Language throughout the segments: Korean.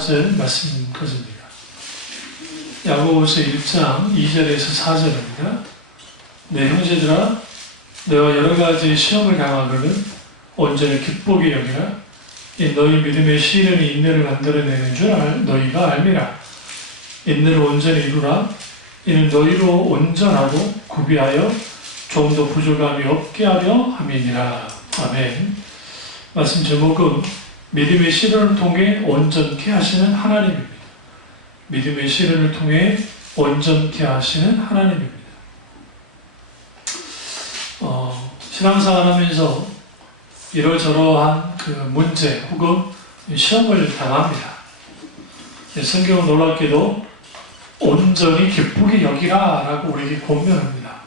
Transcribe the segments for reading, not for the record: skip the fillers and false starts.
4절 말씀 것입니다. 야고보서 1장 2절에서 4절입니다. 내 형제들아, 너와 여러 가지 시험을 당하거든 온전히 기쁘게 여기라. 이 너희 믿음의 시련이 인내를 만들어내는 줄 너희가 알미라. 인내를 온전히 이루라. 이는 너희로 온전하고 구비하여 조금도 부족함이 없게 하려 함이니라. 아멘. 말씀 제목은 믿음의 시련을 통해 온전케 하시는 하나님입니다. 믿음의 시련을 통해 온전케 하시는 하나님입니다. 신앙생활 하면서 이러저러한 그 문제 혹은 시험을 당합니다. 성경은 놀랍게도 온전히 기쁘게 여기라 라고 우리에게 권면합니다.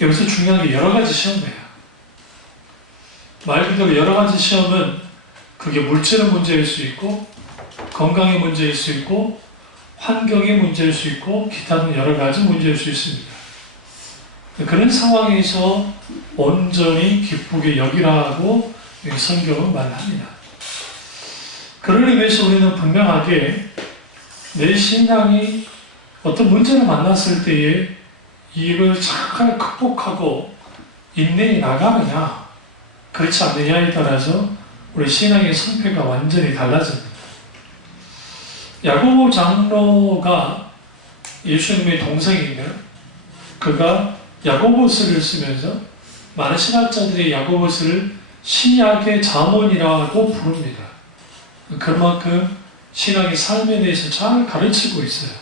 여기서 중요한 게 여러 가지 시험이에요. 말 그대로 여러 가지 시험은 그게 물질의 문제일 수 있고 건강의 문제일 수 있고 환경의 문제일 수 있고 기타 등 여러 가지 문제일 수 있습니다. 그런 상황에서 온전히 기쁘게 여기라고 성경은 말합니다. 그런 의미에서 우리는 분명하게 내 신앙이 어떤 문제를 만났을 때에 이걸 잘 극복하고 인내해 나가느냐 그렇지 않느냐에 따라서 우리 신앙의 성패가 완전히 달라집니다. 야고보 장로가 예수님의 동생이며 그가 야고보서를 쓰면서 많은 신학자들이 야고보서를 신약의 잠언이라고 부릅니다. 그만큼 신앙의 삶에 대해서 잘 가르치고 있어요.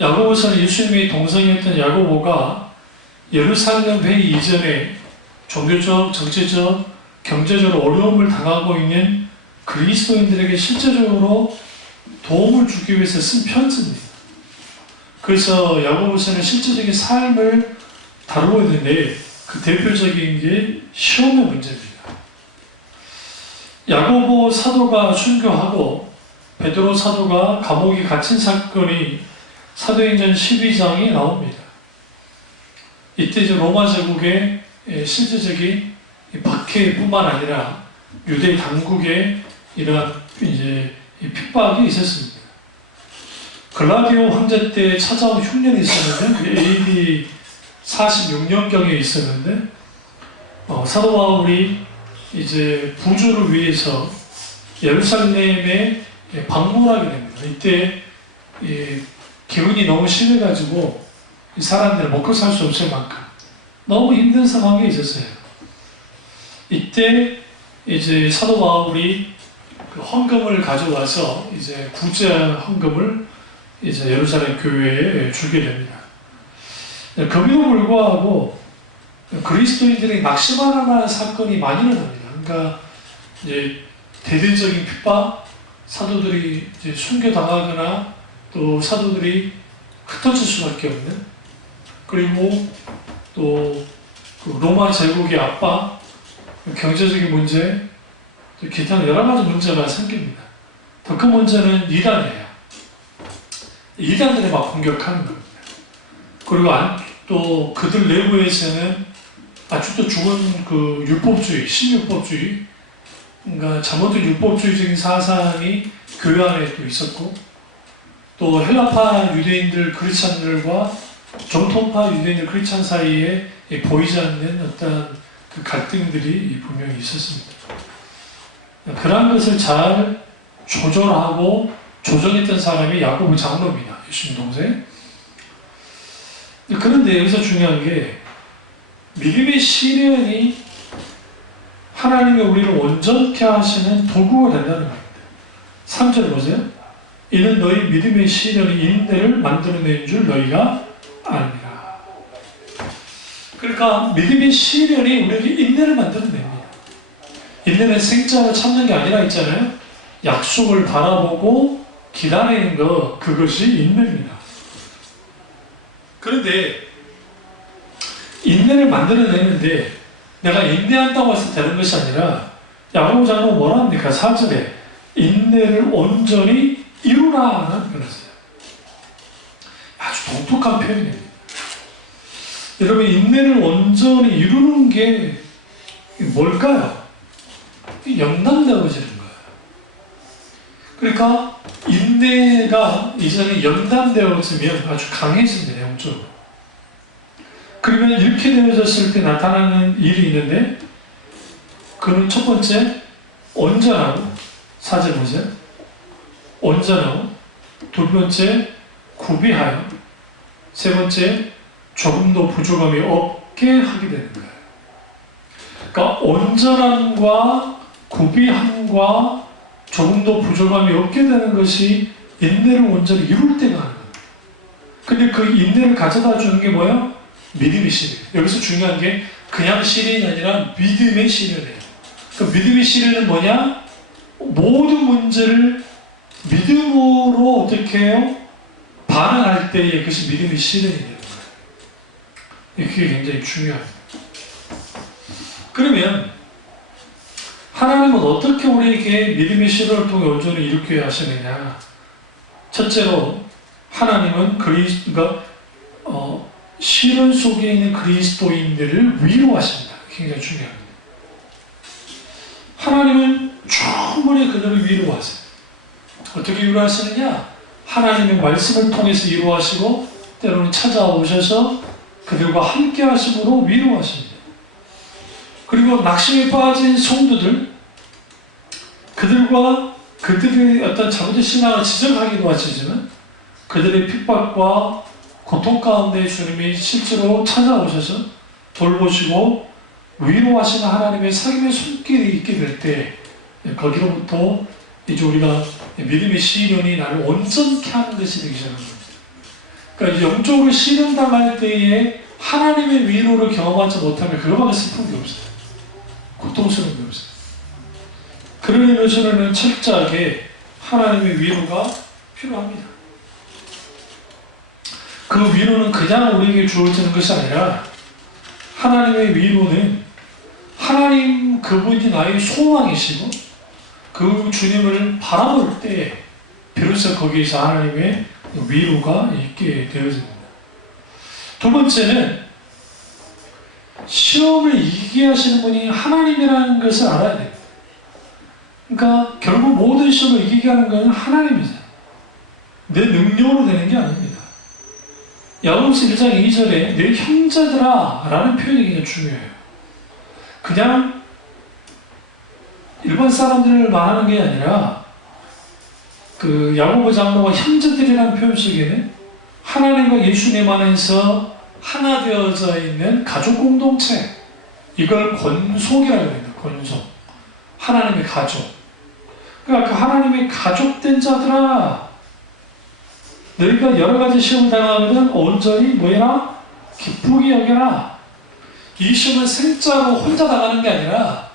야고보서는 예수님의 동생이었던 야고보가 예루살렘 회의 이전에 종교적, 정치적, 경제적으로 어려움을 당하고 있는 그리스도인들에게 실제적으로 도움을 주기 위해서 쓴 편지입니다. 그래서 야고보서는 실제적인 삶을 다루고 있는데 그 대표적인 게 시험의 문제입니다. 야고보 사도가 순교하고 베드로 사도가 감옥에 갇힌 사건이 사도행전 12장에 나옵니다. 이때 이제 로마 제국의 실제적인 박해뿐만 아니라 유대 당국의 이러한 이제 핍박이 있었습니다. 글라디오 황제 때 찾아온 흉년이 있었는데 AD 46년경에 있었는데 사도 바울이 이제 부조를 위해서 예루살렘에 방문하게 됩니다. 이때 기운이 너무 심해가지고 사람들은 먹고 살 수 없을 만큼 너무 힘든 상황에 있었어요. 이때 이제 사도 바울이 그 헌금을 가져와서 이제 구제 헌금을 이제 예루살렘 교회에 주게 됩니다. 그럼에도 불구하고 그리스도인들이 낙심할 만한 사건이 많이 일어납니다. 그러니까 이제 대대적인 핍박, 사도들이 이제 순교당하거나 또 사도들이 흩어질 수밖에 없는, 그리고 또 그 로마 제국의 압박, 경제적인 문제, 또 기타 여러 가지 문제가 생깁니다. 더 큰 문제는 이단이에요. 이단들이 막 공격하는 겁니다. 그리고 또 그들 내부에서는 아직도 죽은 그 율법주의, 신율법주의, 그러니까 잘못된 율법주의적인 사상이 교회 안에 또 있었고, 또 헬라파 유대인들 크리스찬들과 정통파 유대인들 크리스찬 사이에 보이지 않는 어떤 그 갈등들이 분명히 있었습니다. 그러한 것을 잘 조절하고 조정했던 사람이 야고보 장로입니다. 예수님 동생. 그런데 여기서 중요한 게 믿음의 시련이 하나님의 우리를 온전케 하시는 도구가 된다는 겁니다. 3절 보세요. 이는 너희 믿음의 시련이 인내를 만들어낸 줄 너희가 압니다. 그러니까 믿음의 시련이 우리에게 인내를 만들어냅니다. 인내는 생자를 참는 게 아니라 있잖아요. 약속을 바라보고 기다리는 것, 그것이 인내입니다. 그런데 인내를 만들어내는데 내가 인내한다고 해서 되는 것이 아니라 야고보 장로가 뭐라 합니까? 4절에 인내를 온전히 이루라는 거였어요. 아주 독특한 표현입니다. 여러분, 인내를 온전히 이루는 게 뭘까요? 영감되어지는 거예요. 그러니까 인내가 이전에 연단되어지면 아주 강해집니다, 영적으로. 그러면 이렇게 되어졌을 때 나타나는 일이 있는데, 그는 첫 번째, 온전하고, 4절 보세요. 온전하고, 두 번째, 구비하여, 세 번째, 조금도 부족함이 없게 하게 되는 거예요. 그러니까 온전함과 구비함과 조금도 부족함이 없게 되는 것이 인내를 온전히 이룰 때가 하는 거예요. 근데 그 인내를 가져다 주는 게 뭐예요? 믿음의 시련. 여기서 중요한 게 그냥 시련이 아니라 믿음의 시련이에요. 그 믿음의 시련은 뭐냐? 모든 문제를 믿음으로 어떻게 해요? 반응할 때에 그것이 믿음의 시련이 되는 거예요. 그게 굉장히 중요합니다. 그러면 하나님은 어떻게 우리에게 믿음의 시련을 통해 온전히 일으켜야 하시느냐? 첫째로 하나님은 시련 속에 있는 그리스도인들을 위로하십니다. 굉장히 중요합니다. 하나님은 충분히 그들을 위로하세요. 어떻게 위로하시느냐? 하나님의 말씀을 통해서 위로하시고 때로는 찾아오셔서 그들과 함께 하심으로 위로하십니다. 그리고 낙심에 빠진 성도들, 그들과 그들의 어떤 잘못된 신앙을 지적하기도 하시지만 그들의 핍박과 고통 가운데 주님이 실제로 찾아오셔서 돌보시고 위로하시는 하나님의 사귐의 손길이 있게 될 때 거기로부터 이제 우리가 믿음의 시련이 나를 온전케 하는 것이 되기 시작합니다. 그러니까 영적으로 시련당할 때에 하나님의 위로를 경험하지 못하면 그거밖에 슬픈 게 없어요. 고통스러운 게 없어요. 그런 의미에서는 철저하게 하나님의 위로가 필요합니다. 그 위로는 그냥 우리에게 주어지는 것이 아니라 하나님의 위로는 하나님 그분이 나의 소망이시고 그 주님을 바라볼 때 비로소 거기에서 하나님의 위로가 있게 되어집니다. 두 번째는 시험을 이기게 하시는 분이 하나님이라는 것을 알아야 됩니다. 그러니까 결국 모든 시험을 이기게 하는 것은 하나님이잖아요. 내 능력으로 되는 게 아닙니다. 야고보서 1장 2절에 내 형제들아 라는 표현이 굉장히 중요해요. 그냥 일반 사람들을 말하는 게 아니라 그 야고보 장로가 형제들이라는 표현 속에는 하나님과 예수님 안에서 하나 되어져 있는 가족 공동체, 이걸 권속이라고 합니다. 권속. 하나님의 가족. 그러니까 그 하나님의 가족된 자들아, 너희가 여러 가지 시험을 당하거든 온전히 뭐해라? 기쁘게 여겨라. 이 시험은 생짜로 혼자 당하는 게 아니라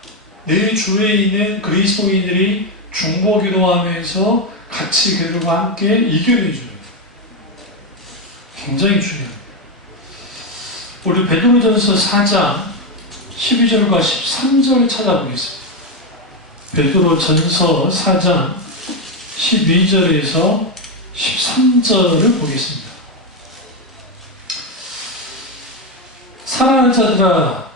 내 주위에 있는 그리스도인들이 중보기도하면서 같이 그들과 함께 이겨내줘요. 굉장히 중요합니다. 우리 베드로전서 4장 12절과 13절 찾아보겠습니다. 베드로전서 4장 12절에서 13절을 보겠습니다. 사랑하는 자들아,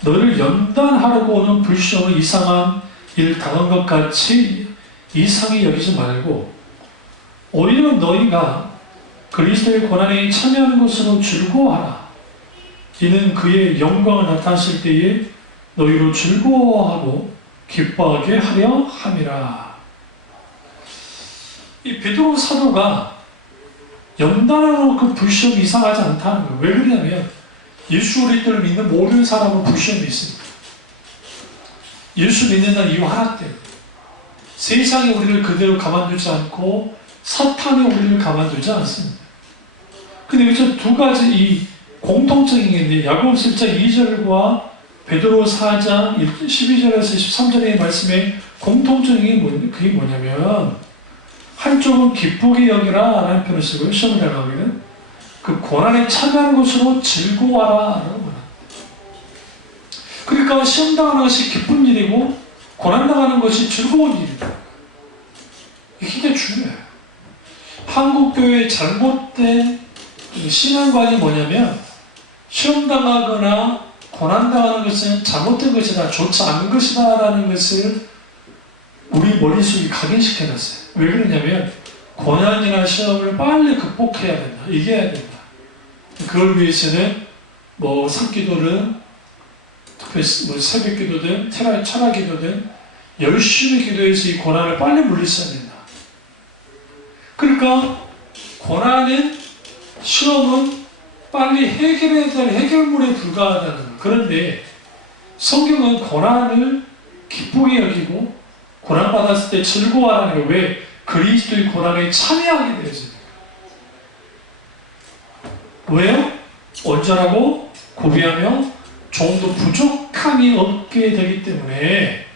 너를 연단하려고 오는 불시험을 이상한 일 당한 것 같이 이상히 여기지 말고 오히려 너희가 그리스도의 고난에 참여하는 것으로 즐거워하라. 이는 그의 영광을 나타나실 때에 너희로 즐거워하고 기뻐하게 하려 함이라. 이 베드로 사도가 연단으로 그 불시험이 이상하지 않다는 거예요. 왜 그러냐면 예수 그리스도를 믿는 모든 사람은 불시험이 있습니다. 예수 믿는다는 이유 하나 때문에 세상이 우리를 그대로 가만두지 않고 사탄이 우리를 가만두지 않습니다. 근데 여기서 두 가지 이 공통적인 게 있는데 야고보서 1장 2절과 베드로 4장 12절에서 13절의 말씀에 공통적인 게 그게 뭐냐면 한쪽은 기쁘게 여기라 라는 표현을 쓰고요. 시험을 당하기는 그 고난에 참여하는 것으로 즐거워하라 라는 거예요. 그러니까 시험 당하는 것이 기쁜 일이고 고난 당하는 것이 즐거운 일이다. 이게 굉장히 중요해요. 한국교회의 잘못된 신앙관이 뭐냐면 시험 당하거나 고난 당하는 것은 잘못된 것이다, 좋지 않은 것이다 라는 것을 우리 머릿속에 각인시켜놨어요. 왜 그러냐면 고난이나 시험을 빨리 극복해야 된다. 이겨야 된다. 그걸 위해서는 뭐 산기도든 뭐 새벽기도든 철학기도든 열심히 기도해서 이 고난을 빨리 물리쳐야 된다. 그러니까 고난은 시험은 빨리 해결해야 될 해결물에 불과하다는 거. 그런데 성경은 고난을 기쁘게 여기고 고난받았을 때 즐거워하는 게 왜? 그리스도의 고난에 참여하게 되어집니다. 왜요? 온전하고 고귀하며 조금도 부족함이 없게 되기 때문에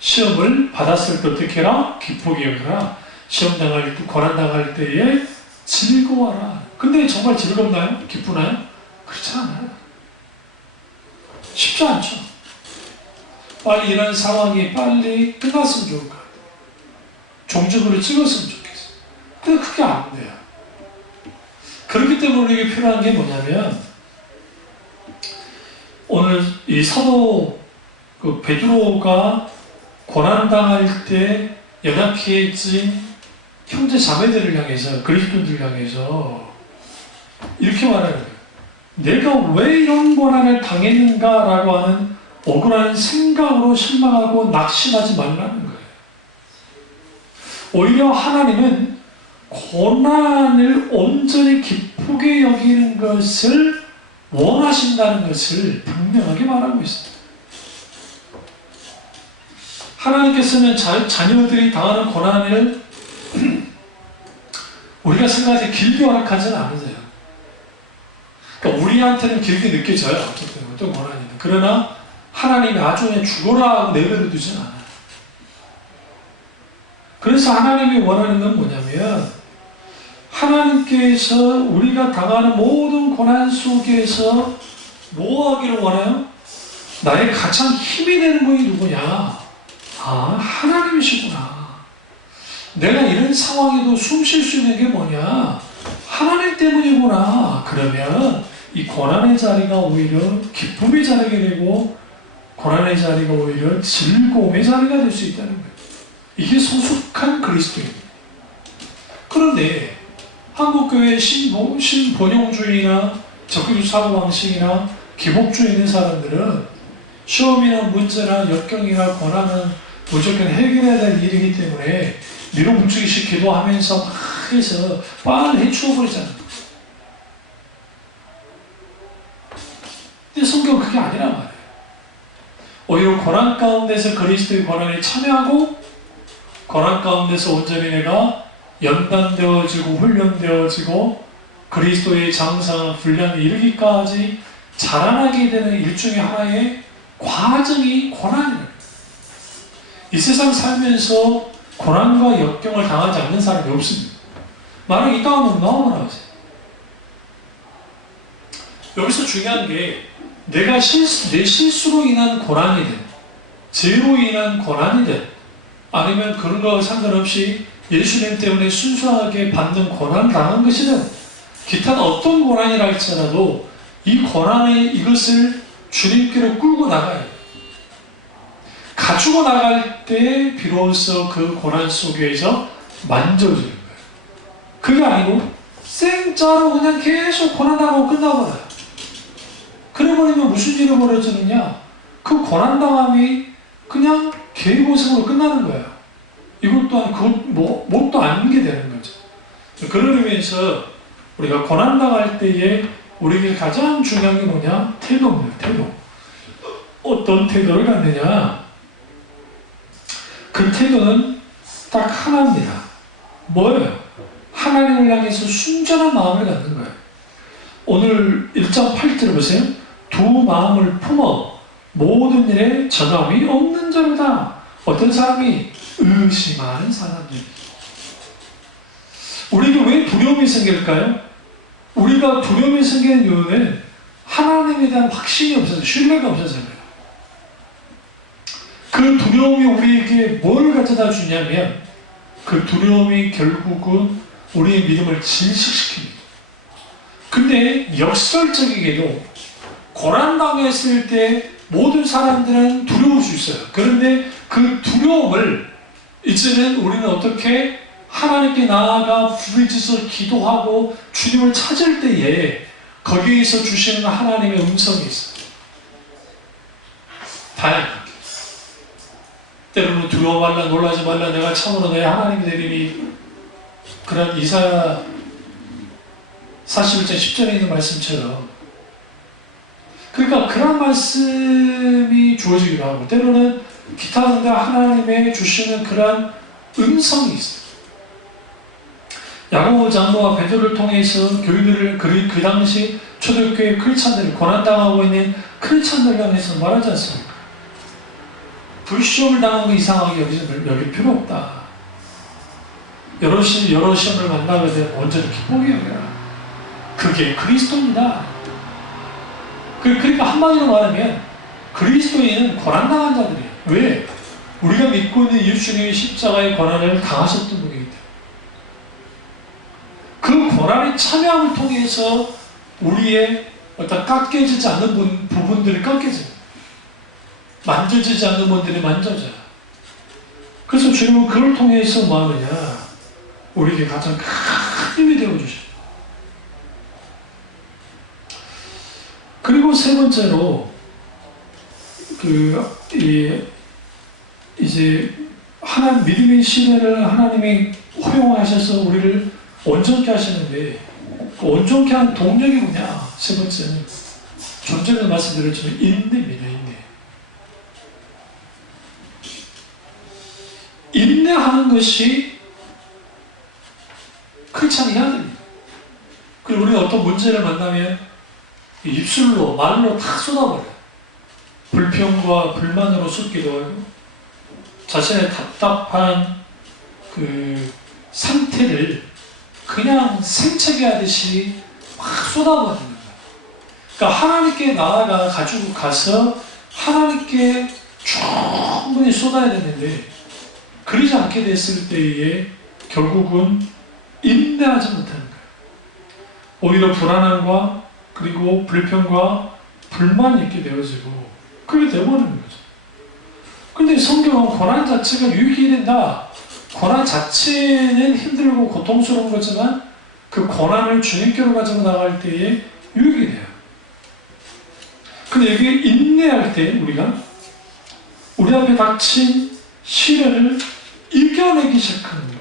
시험을 받았을 때 어떻게 해라? 기쁘게 여기라. 시험 당할 때, 고난 당할 때에 즐거워하라. 근데 정말 즐겁나요? 기쁘나요? 그렇지 않아요. 쉽지 않죠. 빨리 이런 상황이 빨리 끝났으면 좋을 것 같아요. 종적으로 찍었으면 좋겠어요. 근데 그게 안 돼요. 그렇기 때문에 우리에게 필요한 게 뭐냐면 오늘 이 사도 베드로가 고난당할 때 연약해진 형제 자매들을 향해서 그리스도인들을 향해서 이렇게 말하는 거예요. 내가 왜 이런 고난을 당했는가라고 하는 억울한 생각으로 실망하고 낙심하지 말라는 거예요. 오히려 하나님은 고난을 온전히 기쁘게 여기는 것을 원하신다는 것을 분명하게 말하고 있습니다. 하나님께서는 자녀들이 당하는 고난을 우리가 생각할 때 길게 허락하지는 않으세요. 그러니까 우리한테는 길게 느껴져요. 어떤 고난이든. 그러나 하나님이 아주 그냥 죽어라 하고 내버려 두진 않아요. 그래서 하나님이 원하는 건 뭐냐면 하나님께서 우리가 당하는 모든 고난 속에서 뭐 하기를 원해요? 나의 가장 힘이 되는 분이 누구냐? 아, 하나님이시구나. 내가 이런 상황에도 숨 쉴 수 있는 게 뭐냐? 하나님 때문이구나. 그러면 이 고난의 자리가 오히려 기쁨의 자리가 되고 고난의 자리가 오히려 즐거움의 자리가 될 수 있다는 거예요. 이게 성숙한 그리스도입니다. 그런데 한국교회 신본용주의나 적극주 사고방식이나 기복주의 있는 사람들은 시험이나 문제나 역경이나 고난은 무조건 해결해야 될 일이기 때문에 밀어붙이기식 기도하면서 막 해서 빨리 해치워버리잖아요. 근데 성경은 그게 아니란 말이에요. 오히려 고난 가운데서 그리스도의 고난에 참여하고 고난 가운데서 온전히 내가 연단되어지고 훈련되어지고 그리스도의 장성한 분량에 이르기까지 자라나게 되는 일종의 하나의 과정이 고난이에요. 이 세상 살면서 고난과 역경을 당하지 않는 사람이 없습니다. 만약 이 가운데 너무나 하세요. 여기서 중요한 게 내가 내 실수로 인한 고난이든 죄로 인한 고난이든 아니면 그런 거와 상관없이 예수님 때문에 순수하게 받는 고난을 당한 것이든 기타 어떤 고난이라 할지라도 이 고난의 이것을 주님께로 끌고 나가야 돼요. 가지고 나갈 때 비로소 그 고난 속에서 만져지는 거예요. 그게 아니고 생짜로 그냥 계속 고난당하고 끝나버려요. 그래버리면 무슨 일이 벌어지느냐? 그 고난당함이 그냥 개고생으로 끝나는 거예요. 이것 또한 뭣도 아니게 되는 거죠. 그런 의미에서 우리가 고난당할 때에 우리에게 가장 중요한 게 뭐냐? 태도입니다. 태도. 어떤 태도를 갖느냐? 그 태도는 딱 하나입니다. 뭐예요? 하나님을 향해서 순전한 마음을 갖는 거예요. 오늘 1장 8절을 보세요. 두 마음을 품어 모든 일에 전함이 없는 자로다. 어떤 사람이 의심하는 사람들. 우리가 왜 두려움이 생길까요? 우리가 두려움이 생기는 이유는 하나님에 대한 확신이 없어서 신뢰가 없어서요. 그 두려움이 우리에게 뭘 가져다 주냐면 그 두려움이 결국은 우리의 믿음을 질식시킵니다. 근데 역설적이게도 고난당했을 때 모든 사람들은 두려울 수 있어요. 그런데 그 두려움을 이제는 우리는 어떻게 하나님께 나아가 부르짖어 기도하고 주님을 찾을 때에 거기에서 주시는 하나님의 음성이 있어요. 다양하게. 때로는 두려워 말라, 놀라지 말라, 내가 참으로 내 하나님이 되리니, 그런 이사야 41장 10절에 있는 말씀처럼, 그러니까 그런 말씀이 주어지기도 하고, 때로는 기타 등등 하나님의 주시는 그런 음성이 있어요. 야고보 장로와 베드로를 통해서 교인들을, 그 당시 초대교회 크리스찬들을, 고난당하고 있는 크리스찬들을 향해서 말하지 않습니까? 불시험을 당한 거 이상하게 여길 필요 없다. 여러 시험을 만나게 되면 언제나 기쁘게 여겨라. 그게 그리스도입니다. 그러니까 한마디로 말하면 그리스도인은 고난당한 자들이에요. 왜? 우리가 믿고 있는 예수님의 십자가의 고난을 당하셨던 분이기 때문에. 그 고난의 참여함을 통해서 우리의 어떤 깎여지지 않는 부분들이 깎여져요. 만져지지 않는 분들이 만져져요. 그래서 주님은 그걸 통해서 뭐 하느냐? 우리에게 가장 큰 힘이 되어주셔요. 그리고 세 번째로, 이제, 믿음의 시대를 하나님이 허용하셔서 우리를 온전케 하시는데, 그 온전케 하는 동력이 뭐냐? 세 번째는, 좀 전에 말씀드렸지만, 인내입니다, 인내. 인내하는 것이 크리스찬이 해야 됩니다. 그리고 우리가 어떤 문제를 만나면 입술로, 말로 다 쏟아버려요. 불평과 불만으로 쏟기도 하고, 자신의 답답한 그 상태를 그냥 생채기 하듯이 막 쏟아버리는 거예요. 그러니까 하나님께 나아가 가지고 가서 하나님께 충분히 쏟아야 되는데, 그러지 않게 됐을 때에 결국은 인내하지 못하는 거예요. 오히려 불안함과 그리고 불평과 불만이 있게 되어지고 그게 되어버리는 거죠. 근데 성경은 고난 자체가 유익이 된다. 고난 자체는 힘들고 고통스러운 거지만 그 고난을 주님께로 가지고 나갈 때에 유익이 돼요. 근데 여기 인내할 때 우리가 우리 앞에 닥친 시련을 이겨내기 시작하는 거예요.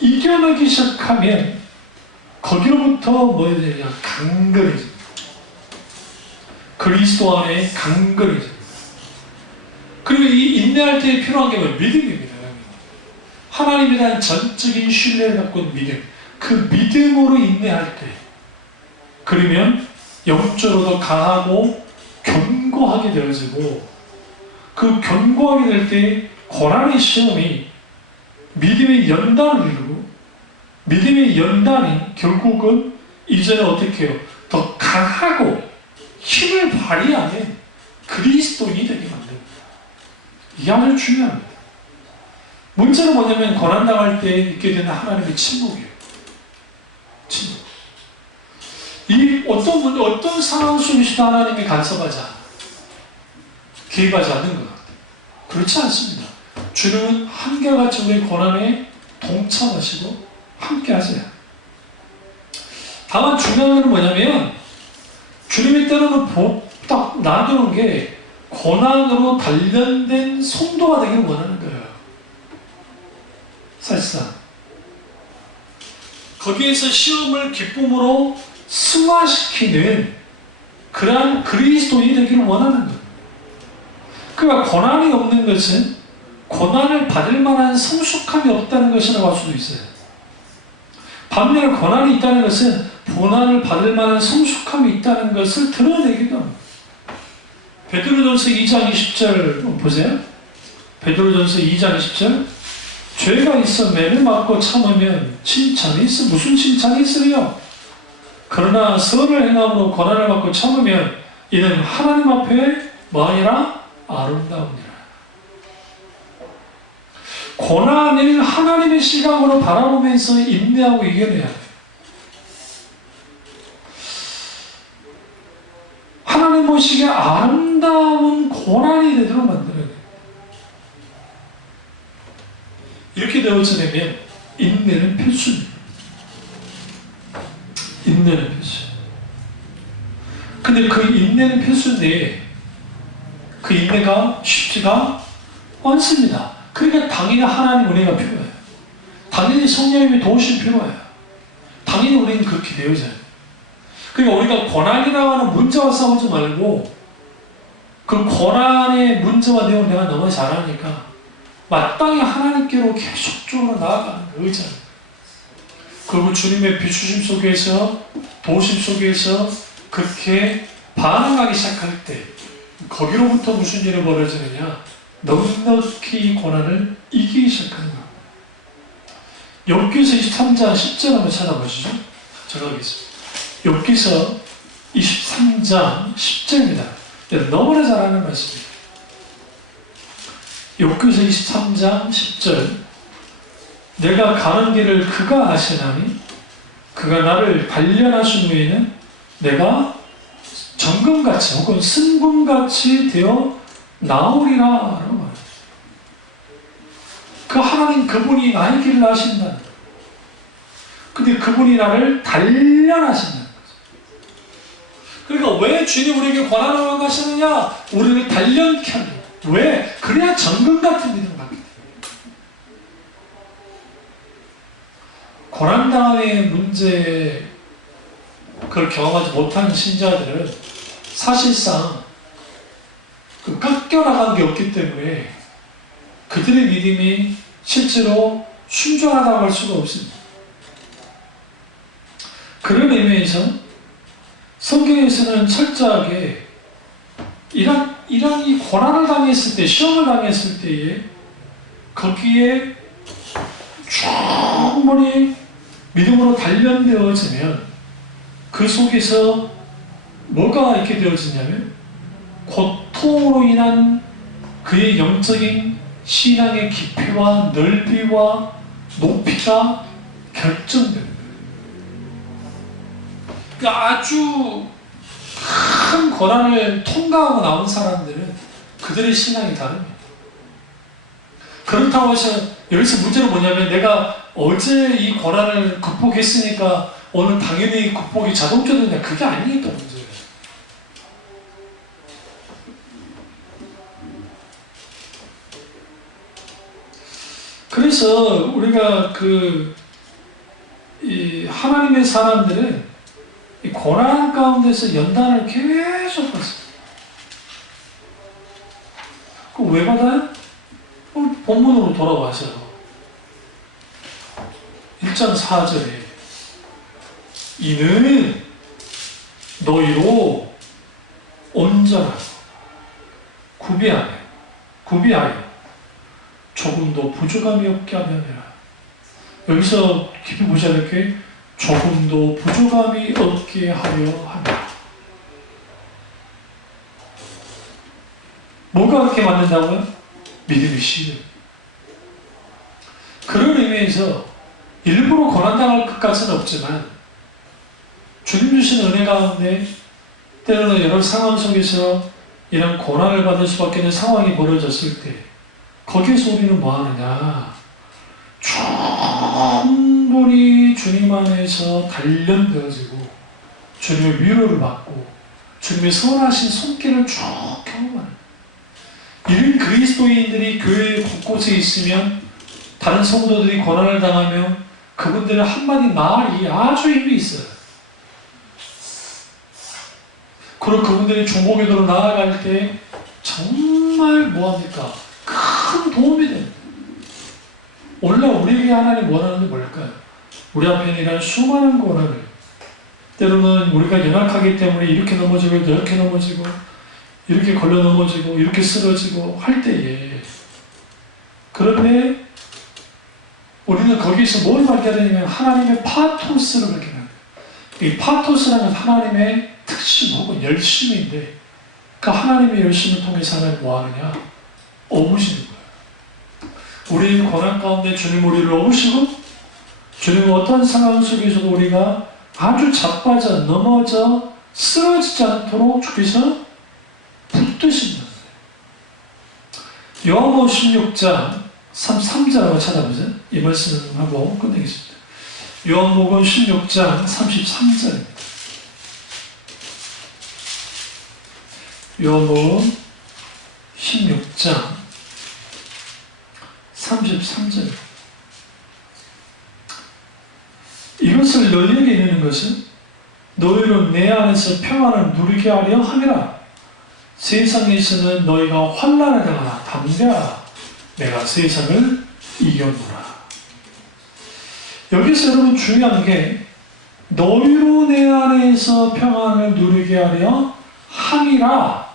이겨내기 시작하면 거기로부터 뭐 해야 되냐? 강건해집니다. 그리스도 안에 강건해집니다. 그리고 이 인내할 때 필요한 게 뭐예요? 믿음입니다. 하나님에 대한 전적인 신뢰를 갖고 있는 믿음. 그 믿음으로 인내할 때, 그러면 영적으로도 강하고 견고하게 되어지고, 그 견고하게 될 때 고난의 시험이 믿음의 연단을 이루고, 믿음의 연단이 결국은 이제는 어떻게 해요? 더 강하고 힘을 발휘하는 그리스도인이 되게 만듭니다. 이게 아주 중요합니다. 문제는 뭐냐면 고난당할 때 있게 되는 하나님의 침묵이에요. 침묵. 이 어떤 상황 속에서도 하나님이 간섭하지 않아. 개입하지 않는 것 같아요. 그렇지 않습니다. 주님은 한결같이 우리의 고난에 동참하시고 함께 하세요. 다만 중요한 건 뭐냐면 주님이 때로는 딱 놔두는 게 고난으로 단련된 성도가 되기를 원하는 거예요. 사실상 거기에서 시험을 기쁨으로 승화시키는 그러한 그리스도인이 되기를 원하는 거예요. 그러니까 고난이 없는 것은 고난을 받을 만한 성숙함이 없다는 것이라고 할 수도 있어요. 반면에 고난이 있다는 것은 고난을 받을 만한 성숙함이 있다는 것을 드러내기도 합니다. 베드로전서 2장 20절 보세요. 베드로전서 2장 20절. 죄가 있어 매를 맞고 참으면 칭찬이 있어. 무슨 칭찬이 있으려? 그러나 선을 행함으로 고난을 받고 참으면 이는 하나님 앞에 뭐하니라? 아름다우니라. 고난을 하나님의 시각으로 바라보면서 인내하고 이겨내야 돼요. 하나님 보시기에 아름다운 고난이 되도록 만들어야 돼요. 이렇게 되어지려면 인내는 필수입니다. 인내는 필수. 근데 그 인내는 필수인데 그 인내가 쉽지가 않습니다. 그러니까 당연히 하나님 은혜가 필요해요. 당연히 성령님의 도우심이 필요해요. 당연히 우리는 그렇게 되어져요. 그러니까 우리가 고난이라고 하는 문제와 싸우지 말고 그 고난의 문제와 내용을 내가 너무 잘하니까 마땅히 하나님께로 계속적으로 나아가는 의지입니다. 그리고 주님의 비추심 속에서 도우심 속에서 그렇게 반응하기 시작할 때 거기로부터 무슨 일이 벌어지느냐? 넉넉히 고난을 이기기 시작하는 겁니다. 욥기서 23장 10절 한번 찾아보시죠. 제가 하겠습니다. 욥기서 23장 10절입니다. 너무나 잘하는 말씀입니다. 욥기서 23장 10절 내가 가는 길을 그가 아시나니 그가 나를 단련하신 후에는 내가 정금같이 혹은 승금같이 되어 나오리라 라고 말합니다. 그 하나님 그분이 나의 길을 아신다. 근데 그분이 나를 단련하신다는 거죠. 그러니까 왜 주님 우리에게 고난을 허락하시느냐? 우리를 단련케 합니다. 왜? 그래야 정금 같은 믿음을 갖게 됩니다. 고난당함의 문제 그걸 경험하지 못한 신자들은 사실상 그 깎여나간 게 없기 때문에 그들의 믿음이 실제로 순종하다고 할 수가 없습니다. 그런 의미에서 성경에서는 철저하게 이런 이 고난을 당했을 때, 시험을 당했을 때에 거기에 충분히 믿음으로 단련되어지면 그 속에서 뭐가 있게 되어지냐면 고통으로 인한 그의 영적인 신앙의 깊이와 넓이와 높이가 결정됩니다. 그러니까 아주 큰 고난을 통과하고 나온 사람들은 그들의 신앙이 다릅니다. 그렇다고 해서 여기서 문제는 뭐냐면 내가 어제 이 고난을 극복했으니까 오늘 당연히 극복이 자동적으로 되냐, 그게 아니니까 문제예요. 그래서 우리가 이 하나님의 사람들은 이 고난 가운데서 연단을 계속 받습니다. 그럼 왜 받아요? 본문으로 돌아와서 1장 4절에 이는 너희로 온전하고 구비하여 조금도 부족함이 없게 하느니라. 여기서 깊이 보셔야 될 게 조금도 부족함이 없게 하려 합니다. 뭐가 그렇게 만든다고요? 믿음이 시려. 그런 의미에서 일부러 고난당할 것까지는 없지만 주님 주신 은혜 가운데 때로는 여러 상황 속에서 이런 고난을 받을 수밖에 없는 상황이 벌어졌을 때 거기에서 우리는 뭐 하느냐? 충분히 주님 안에서 단련되어지고 주님의 위로를 받고 주님의 선하신 손길을 쭉 경험하는 이런 그리스도인들이 교회 곳곳에 있으면 다른 성도들이 고난을 당하며 그분들의 한마디 말이 아주 힘이 있어요. 그리고 그분들이 중보기도로 나아갈 때 정말 뭐합니까? 큰 도움이 됩니다. 원래 우리에게 하나님 원하는 게 뭘까요? 우리 앞에 이런 수많은 고난을 때로는 우리가 연약하기 때문에 이렇게 넘어지고 저렇게 넘어지고 이렇게 걸려 넘어지고 이렇게 쓰러지고 할 때에 그런데 우리는 거기서 뭘 발견하냐면 하나님의 파토스를 발견합니다. 이 파토스라는 하나님의 특심 혹은 열심인데 그 하나님의 열심을 통해서 하나님 뭐 하느냐? 업으시는 거예요. 우리는 고난 가운데 주님 우리를 업으시고 주님은 어떤 상황 속에서도 우리가 아주 자빠져 넘어져 쓰러지지 않도록 주께서 붙드신다. 요한복음 16장 33절 한번 찾아보세요. 이 말씀하고 끝내겠습니다. 요한복음 16장 33절입니다. 요한복음 16장 33절. 이것을 너희에게 이르는 것은 너희로 내 안에서 평안을 누리게 하려 함이라. 세상에서는 너희가 환난을 당하나 담대하라. 내가 세상을 이겼노라. 여기서 여러분 중요한 게 너희로 내 안에서 평안을 누리게 하려 함이라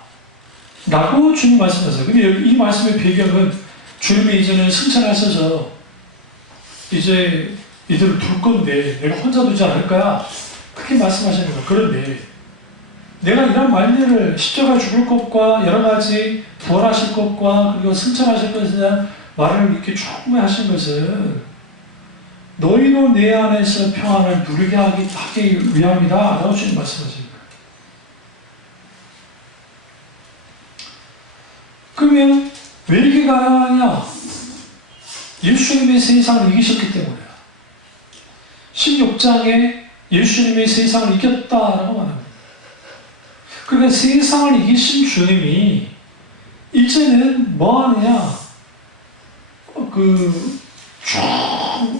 라고 주님 말씀하세요. 근데 이 말씀의 배경은 주님이 이제는 승천하셔서 이제 이들을 둘 건데 내가 혼자 두지 않을 거야. 그렇게 말씀하시는 거예요. 그런데 내가 이런 말들을 십자가 죽을 것과 여러 가지 부활하실 것과 그리고 승천하실 것에 대한 말을 이렇게 조금 하신 것은 너희로 내 안에서 평안을 누리게 하기 위함이다 라고 주님 말씀하십니다. 그러면 왜 이게 가능하냐? 예수님이 세상을 이기셨기 때문이야. 16장에 예수님이 세상을 이겼다라고 말합니다. 그러니까 세상을 이기신 주님이 이제는 뭐 하느냐?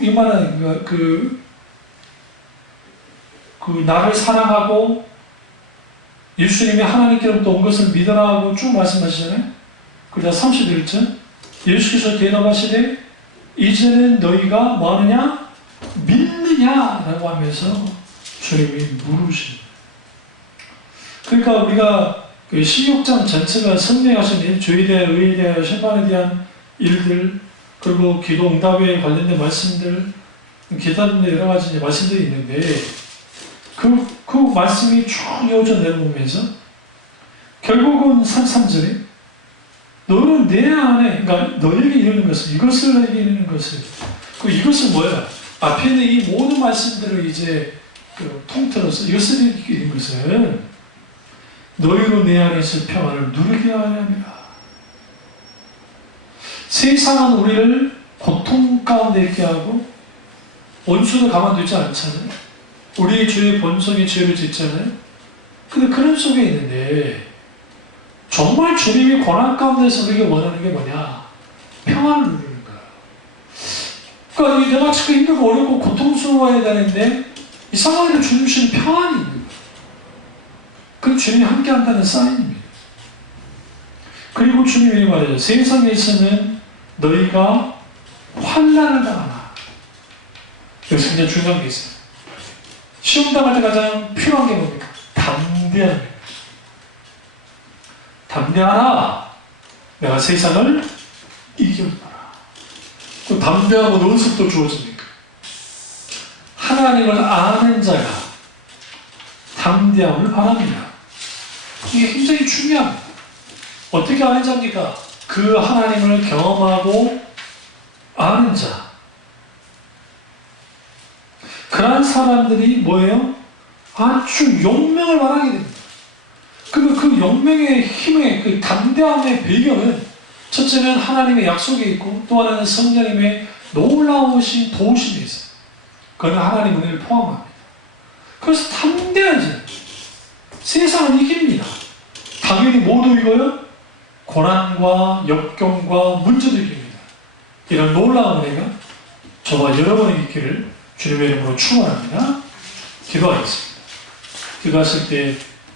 이만한 나를 사랑하고 예수님이 하나님께로부터 온 것을 믿어라 하고 쭉 말씀하시잖아요. 그러자 31절 예수께서 대답하시되 이제는 너희가 뭐 하느냐? 믿느냐라고 하면서 주님이 물으십니다. 그러니까 우리가 그 16장 전체가 설명하신 죄에 대한 의에 대한 심판에 대한 일들 그리고 기도 응답에 관련된 말씀들 기타등 여러 가지 말씀들이 있는데 그 말씀이 쭉 이어져 내려오면서 결국은 33절에 너는 내 안에 그러니까 너에게 이르는 것을 이것을 너에게 이르는 것을 이것은 뭐야? 앞에 있는 이 모든 말씀들을 이제 통틀어서 이것을 이르는 것은 너희로 내 안에서 평안을 누리게 하려 합니다. 세상은 우리를 고통 가운데 있게 하고 원수도 가만두지 않잖아요. 우리의 죄의 본성의 죄를 짓잖아요. 근데 그런 속에 있는데 정말 주님이 고난 가운데서 우리에게 원하는 게 뭐냐? 평안을 누리는 거야. 그러니까 내가 지금 힘들고 어렵고 고통스러워야 되는데 이 상황에도 주님 주시는 평안이 있는 거야. 그건 주님이 함께 한다는 사인입니다. 그리고 주님이 말해요. 세상에서는 너희가 환난을 당하나. 여기서 굉장히 중요한 게 있어요. 시험 당할 때 가장 필요한 게 뭡니까? 담대함. 담대하라. 내가 세상을 이겼노라. 그 담대함은 어디서부터 주어집니까? 하나님을 아는 자가 담대함을 바랍니다. 이게 굉장히 중요합니다. 어떻게 아는 자입니까? 그 하나님을 경험하고 아는 자. 그러한 사람들이 뭐예요? 아주 용맹을 말하게 됩니다. 그리고 그 용맹의 힘의 그 담대함의 배경은 첫째는 하나님의 약속이 있고 또 하나는 성령님의 놀라우신 도우심이 있어요. 그건 하나님 은혜를 포함합니다. 그래서 담대하지. 세상은 이깁니다. 당연히 모두 이거요? 고난과 역경과 문제도 이깁니다. 이런 놀라운 은혜가 저와 여러분에게 있기를 주님의 이름으로 축원합니다. 기도하겠습니다. 기도하실 때